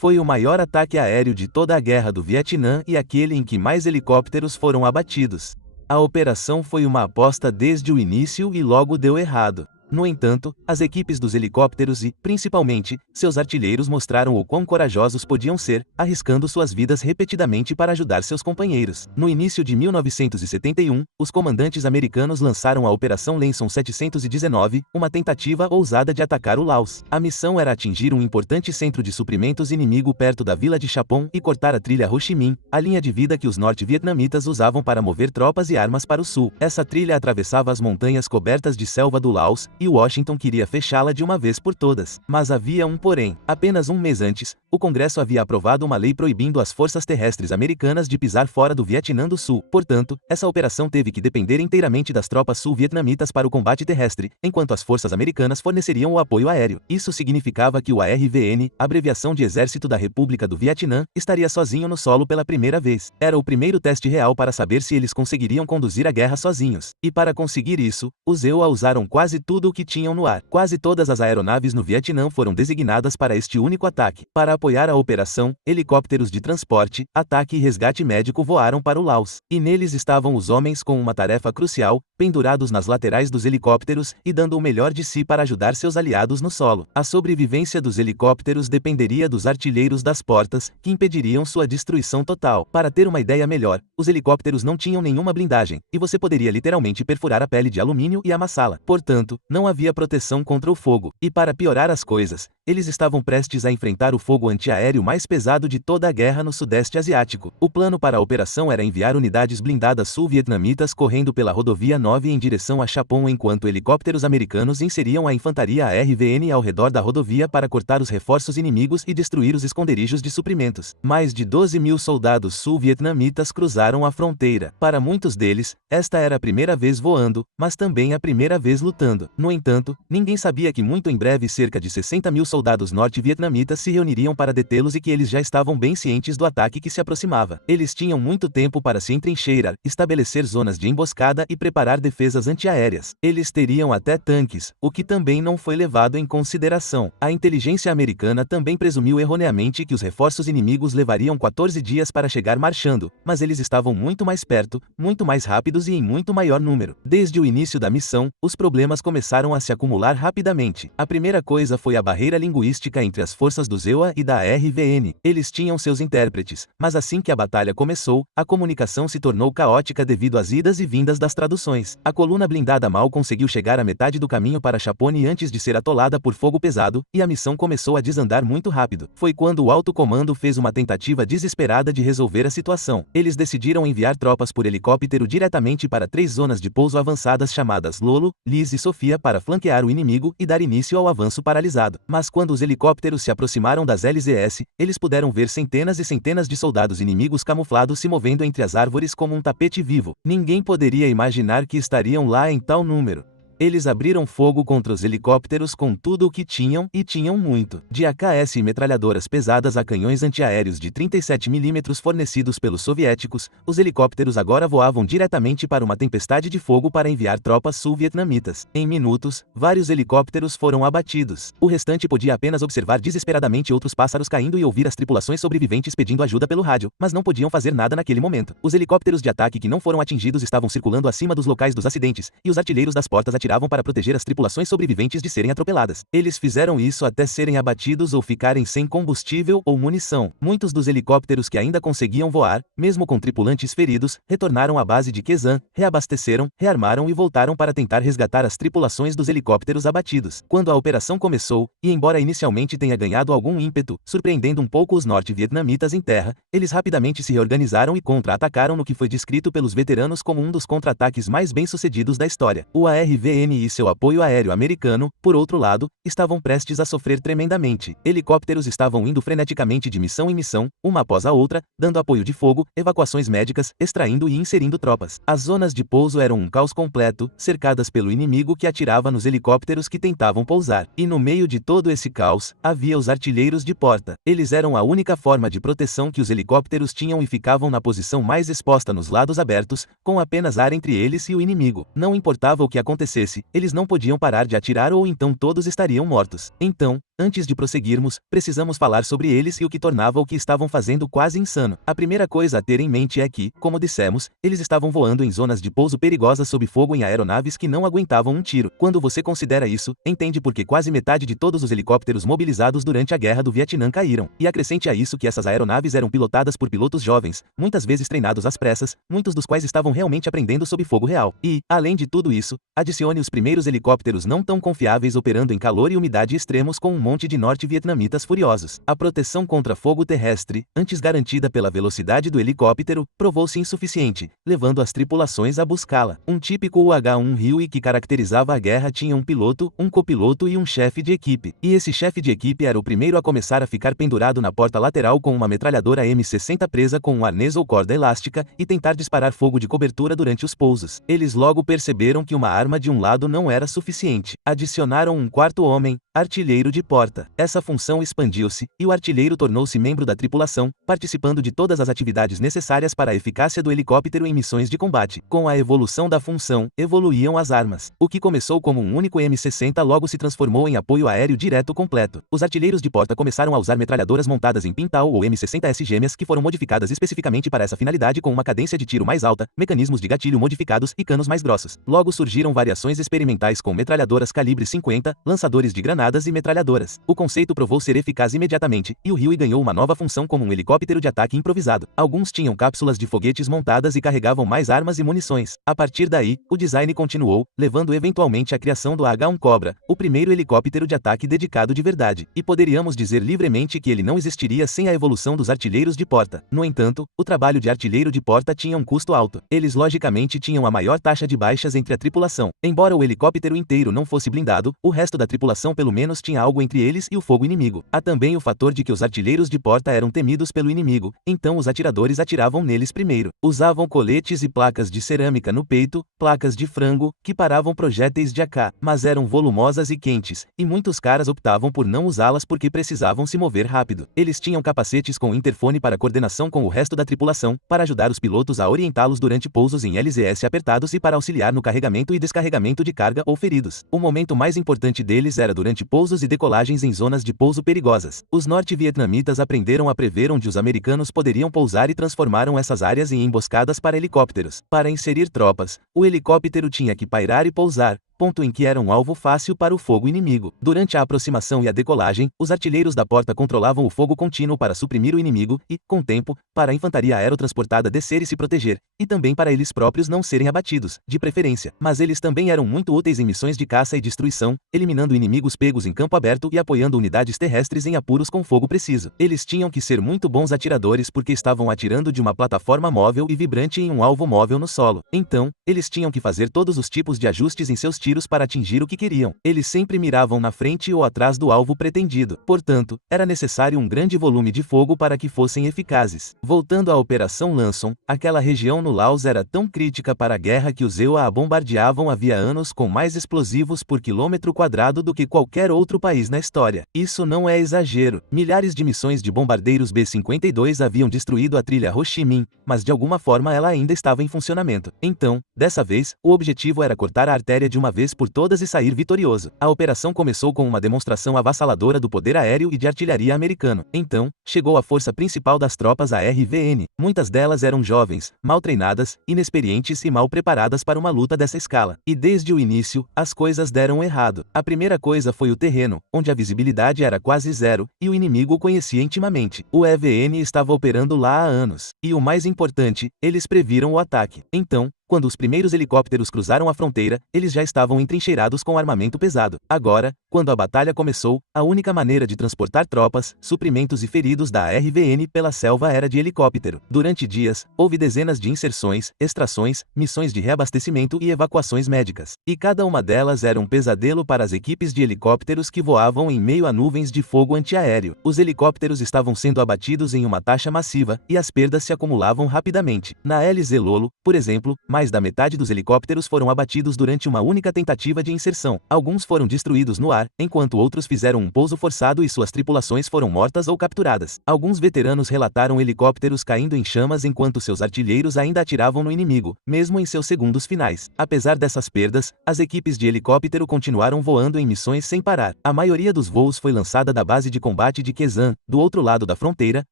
Foi o maior ataque aéreo de toda a Guerra do Vietnã e aquele em que mais helicópteros foram abatidos. A operação foi uma aposta desde o início e logo deu errado. No entanto, as equipes dos helicópteros e, principalmente, seus artilheiros mostraram o quão corajosos podiam ser, arriscando suas vidas repetidamente para ajudar seus companheiros. No início de 1971, os comandantes americanos lançaram a Operação Lenson 719, uma tentativa ousada de atacar o Laos. A missão era atingir um importante centro de suprimentos inimigo perto da vila de Chapon e cortar a trilha Ho Chi Minh, a linha de vida que os norte-vietnamitas usavam para mover tropas e armas para o sul. Essa trilha atravessava as montanhas cobertas de selva do Laos, e Washington queria fechá-la de uma vez por todas. Mas havia um porém. Apenas um mês antes, o Congresso havia aprovado uma lei proibindo as forças terrestres americanas de pisar fora do Vietnã do Sul. Portanto, essa operação teve que depender inteiramente das tropas sul-vietnamitas para o combate terrestre, enquanto as forças americanas forneceriam o apoio aéreo. Isso significava que o ARVN, abreviação de Exército da República do Vietnã, estaria sozinho no solo pela primeira vez. Era o primeiro teste real para saber se eles conseguiriam conduzir a guerra sozinhos. E para conseguir isso, os EUA usaram quase tudo o que tinham no ar. Quase todas as aeronaves no Vietnã foram designadas para este único ataque. Para apoiar a operação, helicópteros de transporte, ataque e resgate médico voaram para o Laos. E neles estavam os homens com uma tarefa crucial, pendurados nas laterais dos helicópteros e dando o melhor de si para ajudar seus aliados no solo. A sobrevivência dos helicópteros dependeria dos artilheiros das portas, que impediriam sua destruição total. Para ter uma ideia melhor, os helicópteros não tinham nenhuma blindagem, e você poderia literalmente perfurar a pele de alumínio e amassá-la. Portanto, não havia proteção contra o fogo. E para piorar as coisas, eles estavam prestes a enfrentar o fogo antiaéreo mais pesado de toda a guerra no Sudeste Asiático. O plano para a operação era enviar unidades blindadas sul-vietnamitas correndo pela rodovia 9 em direção a Chapon enquanto helicópteros americanos inseriam a infantaria ARVN ao redor da rodovia para cortar os reforços inimigos e destruir os esconderijos de suprimentos. Mais de 12.000 soldados sul-vietnamitas cruzaram a fronteira. Para muitos deles, esta era a primeira vez voando, mas também a primeira vez lutando. No entanto, ninguém sabia que muito em breve cerca de 60.000 soldados norte-vietnamitas se reuniriam para detê-los e que eles já estavam bem cientes do ataque que se aproximava. Eles tinham muito tempo para se entrincheirar, estabelecer zonas de emboscada e preparar defesas antiaéreas. Eles teriam até tanques, o que também não foi levado em consideração. A inteligência americana também presumiu erroneamente que os reforços inimigos levariam 14 dias para chegar marchando, mas eles estavam muito mais perto, muito mais rápidos e em muito maior número. Desde o início da missão, os problemas começaram a se acumular rapidamente. A primeira coisa foi a barreira linguística entre as forças do EUA e da ARVN. Eles tinham seus intérpretes, mas assim que a batalha começou, a comunicação se tornou caótica devido às idas e vindas das traduções. A coluna blindada mal conseguiu chegar à metade do caminho para Chapone antes de ser atolada por fogo pesado, e a missão começou a desandar muito rápido. Foi quando o alto comando fez uma tentativa desesperada de resolver a situação. Eles decidiram enviar tropas por helicóptero diretamente para 3 zonas de pouso avançadas chamadas Lolo, Lis e Sofia para flanquear o inimigo e dar início ao avanço paralisado. Mas quando os helicópteros se aproximaram das LZS, eles puderam ver centenas e centenas de soldados inimigos camuflados se movendo entre as árvores como um tapete vivo. Ninguém poderia imaginar que estariam lá em tal número. Eles abriram fogo contra os helicópteros com tudo o que tinham, e tinham muito. De AKS e metralhadoras pesadas a canhões antiaéreos de 37 mm fornecidos pelos soviéticos, os helicópteros agora voavam diretamente para uma tempestade de fogo para enviar tropas sul-vietnamitas. Em minutos, vários helicópteros foram abatidos. O restante podia apenas observar desesperadamente outros pássaros caindo e ouvir as tripulações sobreviventes pedindo ajuda pelo rádio, mas não podiam fazer nada naquele momento. Os helicópteros de ataque que não foram atingidos estavam circulando acima dos locais dos acidentes, e os artilheiros das portas atiravam para proteger as tripulações sobreviventes de serem atropeladas. Eles fizeram isso até serem abatidos ou ficarem sem combustível ou munição. Muitos dos helicópteros que ainda conseguiam voar, mesmo com tripulantes feridos, retornaram à base de Quezon, reabasteceram, rearmaram e voltaram para tentar resgatar as tripulações dos helicópteros abatidos. Quando a operação começou, e embora inicialmente tenha ganhado algum ímpeto, surpreendendo um pouco os norte-vietnamitas em terra, eles rapidamente se reorganizaram e contra-atacaram no que foi descrito pelos veteranos como um dos contra-ataques mais bem-sucedidos da história. O ARVN e seu apoio aéreo americano, por outro lado, estavam prestes a sofrer tremendamente. Helicópteros estavam indo freneticamente de missão em missão, uma após a outra, dando apoio de fogo, evacuações médicas, extraindo e inserindo tropas. As zonas de pouso eram um caos completo, cercadas pelo inimigo que atirava nos helicópteros que tentavam pousar. E no meio de todo esse caos, havia os artilheiros de porta. Eles eram a única forma de proteção que os helicópteros tinham e ficavam na posição mais exposta nos lados abertos, com apenas ar entre eles e o inimigo. Não importava o que acontecesse, eles não podiam parar de atirar ou então todos estariam mortos. Então, Antes de prosseguirmos, precisamos falar sobre eles e o que tornava o que estavam fazendo quase insano. A primeira coisa a ter em mente é que, como dissemos, eles estavam voando em zonas de pouso perigosas sob fogo em aeronaves que não aguentavam um tiro. Quando você considera isso, entende por que quase metade de todos os helicópteros mobilizados durante a Guerra do Vietnã caíram. E acrescente a isso que essas aeronaves eram pilotadas por pilotos jovens, muitas vezes treinados às pressas, muitos dos quais estavam realmente aprendendo sob fogo real. E, além de tudo isso, adicione os primeiros helicópteros não tão confiáveis operando em calor e umidade extremos com um monte de norte-vietnamitas furiosos. A proteção contra fogo terrestre, antes garantida pela velocidade do helicóptero, provou-se insuficiente, levando as tripulações a buscá-la. Um típico UH-1 Huey que caracterizava a guerra tinha um piloto, um copiloto e um chefe de equipe. E esse chefe de equipe era o primeiro a começar a ficar pendurado na porta lateral com uma metralhadora M60 presa com um arnês ou corda elástica e tentar disparar fogo de cobertura durante os pousos. Eles logo perceberam que uma arma de um lado não era suficiente. Adicionaram um quarto homem, artilheiro de porta. Essa função expandiu-se, e o artilheiro tornou-se membro da tripulação, participando de todas as atividades necessárias para a eficácia do helicóptero em missões de combate. Com a evolução da função, evoluíam as armas. O que começou como um único M60 logo se transformou em apoio aéreo direto completo. Os artilheiros de porta começaram a usar metralhadoras montadas em Pintal ou M60S gêmeas que foram modificadas especificamente para essa finalidade com uma cadência de tiro mais alta, mecanismos de gatilho modificados e canos mais grossos. Logo surgiram variações experimentais com metralhadoras calibre 50, lançadores de granadas e metralhadoras. O conceito provou ser eficaz imediatamente, e o Huey ganhou uma nova função como um helicóptero de ataque improvisado. Alguns tinham cápsulas de foguetes montadas e carregavam mais armas e munições. A partir daí, o design continuou, levando eventualmente à criação do H-1 Cobra, o primeiro helicóptero de ataque dedicado de verdade. E poderíamos dizer livremente que ele não existiria sem a evolução dos artilheiros de porta. No entanto, o trabalho de artilheiro de porta tinha um custo alto. Eles logicamente tinham a maior taxa de baixas entre a tripulação. Embora o helicóptero inteiro não fosse blindado, o resto da tripulação pelo menos tinha algo entre eles e o fogo inimigo. Há também o fator de que os artilheiros de porta eram temidos pelo inimigo, então os atiradores atiravam neles primeiro. Usavam coletes e placas de cerâmica no peito, placas de frango, que paravam projéteis de AK, mas eram volumosas e quentes, e muitos caras optavam por não usá-las porque precisavam se mover rápido. Eles tinham capacetes com interfone para coordenação com o resto da tripulação, para ajudar os pilotos a orientá-los durante pousos em LZS apertados e para auxiliar no carregamento e descarregamento de carga ou feridos. O momento mais importante deles era durante pousos e decolagens em zonas de pouso perigosas. Os norte-vietnamitas aprenderam a prever onde os americanos poderiam pousar e transformaram essas áreas em emboscadas para helicópteros. Para inserir tropas, o helicóptero tinha que pairar e pousar, ponto em que era um alvo fácil para o fogo inimigo. Durante a aproximação e a decolagem, os artilheiros da porta controlavam o fogo contínuo para suprimir o inimigo e, com o tempo, para a infantaria aerotransportada descer e se proteger, e também para eles próprios não serem abatidos, de preferência. Mas eles também eram muito úteis em missões de caça e destruição, eliminando inimigos pegos em campo aberto e apoiando unidades terrestres em apuros com fogo preciso. Eles tinham que ser muito bons atiradores porque estavam atirando de uma plataforma móvel e vibrante em um alvo móvel no solo. Então, eles tinham que fazer todos os tipos de ajustes em seus tiros para atingir o que queriam. Eles sempre miravam na frente ou atrás do alvo pretendido. Portanto, era necessário um grande volume de fogo para que fossem eficazes. Voltando à Operação Lanson, aquela região no Laos era tão crítica para a guerra que os EUA a bombardeavam havia anos com mais explosivos por quilômetro quadrado do que qualquer outro país na história. Isso não é exagero. Milhares de missões de bombardeiros B-52 haviam destruído a trilha Ho Chi Minh, mas de alguma forma ela ainda estava em funcionamento. Então, dessa vez, o objetivo era cortar a artéria de uma vez por todas e sair vitorioso. A operação começou com uma demonstração avassaladora do poder aéreo e de artilharia americano. Então, chegou a força principal das tropas, a RVN. Muitas delas eram jovens, mal treinadas, inexperientes e mal preparadas para uma luta dessa escala. E desde o início, as coisas deram errado. A primeira coisa foi o terreno, onde a visibilidade era quase zero, e o inimigo o conhecia intimamente. O EVN estava operando lá há anos. E o mais importante, eles previram o ataque. Então, quando os primeiros helicópteros cruzaram a fronteira, eles já estavam entrincheirados com armamento pesado. Agora, quando a batalha começou, a única maneira de transportar tropas, suprimentos e feridos da RVN pela selva era de helicóptero. Durante dias, houve dezenas de inserções, extrações, missões de reabastecimento e evacuações médicas. E cada uma delas era um pesadelo para as equipes de helicópteros que voavam em meio a nuvens de fogo antiaéreo. Os helicópteros estavam sendo abatidos em uma taxa massiva, e as perdas se acumulavam rapidamente. Na LZ Lolo, por exemplo, Mais da metade dos helicópteros foram abatidos durante uma única tentativa de inserção. Alguns foram destruídos no ar, enquanto outros fizeram um pouso forçado e suas tripulações foram mortas ou capturadas. Alguns veteranos relataram helicópteros caindo em chamas enquanto seus artilheiros ainda atiravam no inimigo, mesmo em seus segundos finais. Apesar dessas perdas, as equipes de helicóptero continuaram voando em missões sem parar. A maioria dos voos foi lançada da base de combate de Quezon, do outro lado da fronteira,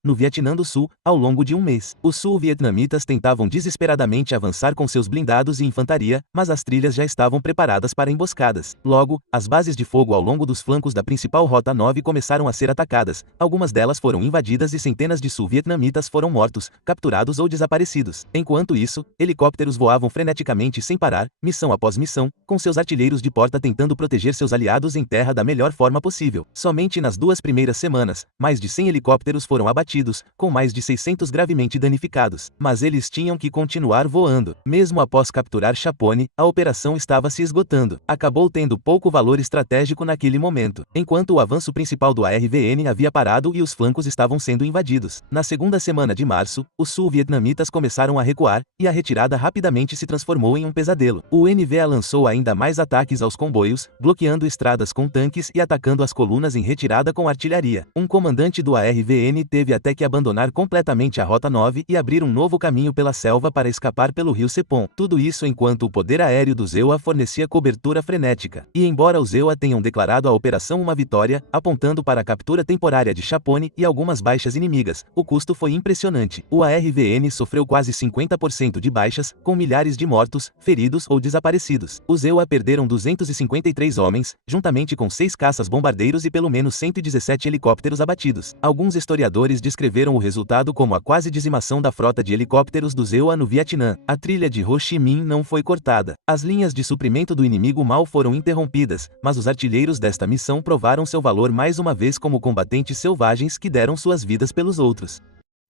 no Vietnã do Sul, ao longo de um mês. Os sul-vietnamitas tentavam desesperadamente avançar com seus blindados e infantaria, mas as trilhas já estavam preparadas para emboscadas. Logo, as bases de fogo ao longo dos flancos da principal Rota 9 começaram a ser atacadas. Algumas delas foram invadidas e centenas de sul-vietnamitas foram mortos, capturados ou desaparecidos. Enquanto isso, helicópteros voavam freneticamente sem parar, missão após missão, com seus artilheiros de porta tentando proteger seus aliados em terra da melhor forma possível. Somente nas 2 primeiras semanas, mais de 100 helicópteros foram abatidos, com mais de 600 gravemente danificados. Mas eles tinham que continuar voando. Mesmo após capturar Chapone, a operação estava se esgotando. Acabou tendo pouco valor estratégico naquele momento, enquanto o avanço principal do ARVN havia parado e os flancos estavam sendo invadidos. Na segunda semana de março, os sul-vietnamitas começaram a recuar, e a retirada rapidamente se transformou em um pesadelo. O NVA lançou ainda mais ataques aos comboios, bloqueando estradas com tanques e atacando as colunas em retirada com artilharia. Um comandante do ARVN teve até que abandonar completamente a Rota 9 e abrir um novo caminho pela selva para escapar pelo rio Sepon. Tudo isso enquanto o poder aéreo do ZEUA fornecia cobertura frenética. E embora os ZEUA tenham declarado a operação uma vitória, apontando para a captura temporária de Chapone e algumas baixas inimigas, o custo foi impressionante. O ARVN sofreu quase 50% de baixas, com milhares de mortos, feridos ou desaparecidos. Os ZEUA perderam 253 homens, juntamente com 6 caças-bombardeiros e pelo menos 117 helicópteros abatidos. Alguns historiadores descreveram o resultado como a quase dizimação da frota de helicópteros do ZEUA no Vietnã. A trilha de Ho Chi Minh não foi cortada. As linhas de suprimento do inimigo mal foram interrompidas, mas os artilheiros desta missão provaram seu valor mais uma vez como combatentes selvagens que deram suas vidas pelos outros.